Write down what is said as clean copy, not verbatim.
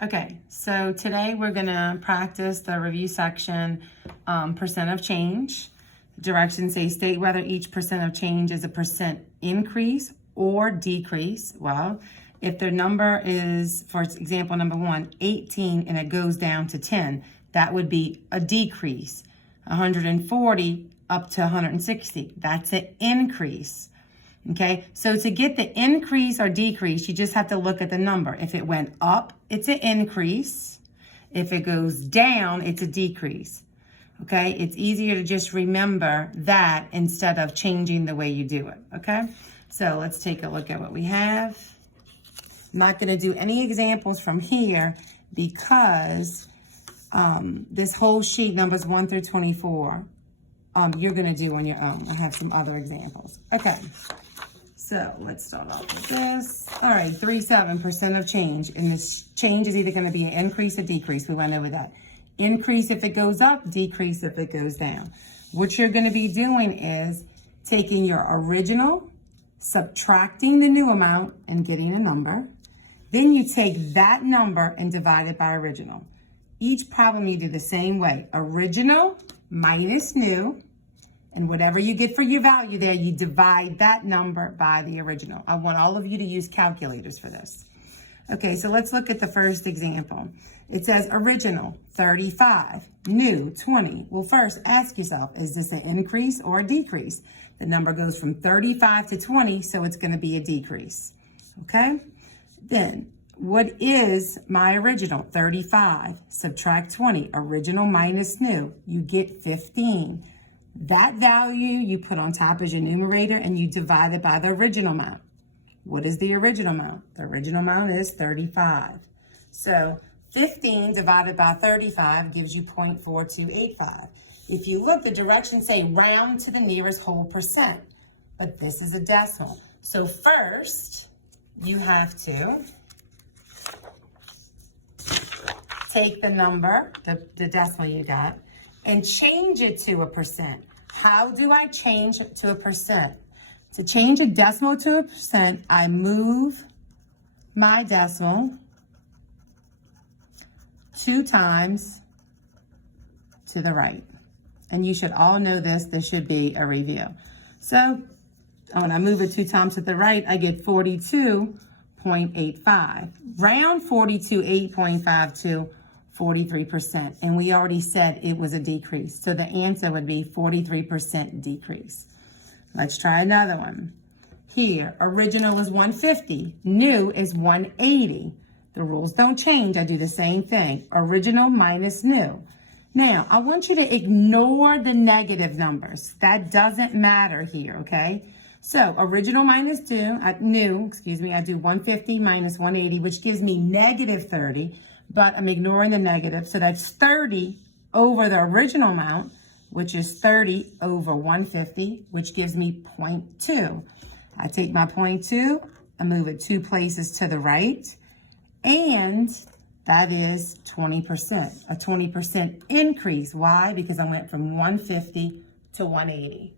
Okay, so today we're gonna practice the review section, percent of change. Directions say state whether each percent of change is a percent increase or decrease. Well, if the number is, for example, number 1, 18, and it goes down to 10, that would be a decrease. 140 up to 160, that's an increase. Okay, so to get the increase or decrease, you just have to look at the number. If it went up, it's an increase. If it goes down, it's a decrease. Okay, it's easier to just remember that instead of changing the way you do it. Okay, so let's take a look at what we have. I'm not going to do any examples from here because this whole sheet, numbers 1 through 24, you're going to do on your own. I have some other examples. Okay. So let's start off with this. All right, 37% of change. And this change is either going to be an increase or decrease. We went over that. Increase if it goes up, decrease if it goes down. What you're going to be doing is taking your original, subtracting the new amount, and getting a number. Then you take that number and divide it by original. Each problem you do the same way. Original minus new. And whatever you get for your value there, you divide that number by the original. I want all of you to use calculators for this. Okay, so let's look at the first example. It says original, 35, new, 20. Well, first, ask yourself, is this an increase or a decrease? The number goes from 35 to 20, so it's going to be a decrease. Okay? Then, what is my original? 35, subtract 20, original minus new. You get 15. That value you put on top as your numerator and you divide it by the original amount. What is the original amount? The original amount is 35. So 15 divided by 35 gives you 0.4285. If you look, the directions say round to the nearest whole percent, but this is a decimal. So first, you have to take the number, the decimal you got, and change it to a percent. How do I change it to a percent? To change a decimal to a percent, I move my decimal 2 times to the right. And you should all know this. This should be a review. So when I move it 2 times to the right, I get 42.85. Round 42.852. 43%, and we already said it was a decrease. So the answer would be 43% decrease. Let's try another one. Here, original is 150, new is 180. The rules don't change. I do the same thing. Original minus new. Now, I want you to ignore the negative numbers. That doesn't matter here, okay? So original minus new, I do 150 minus 180, which gives me negative 30. But I'm ignoring the negative. So that's 30 over the original amount, which is 30 over 150, which gives me 0.2. I take my 0.2 and move it 2 places to the right. And that is 20%, a 20% increase. Why? Because I went from 150 to 180.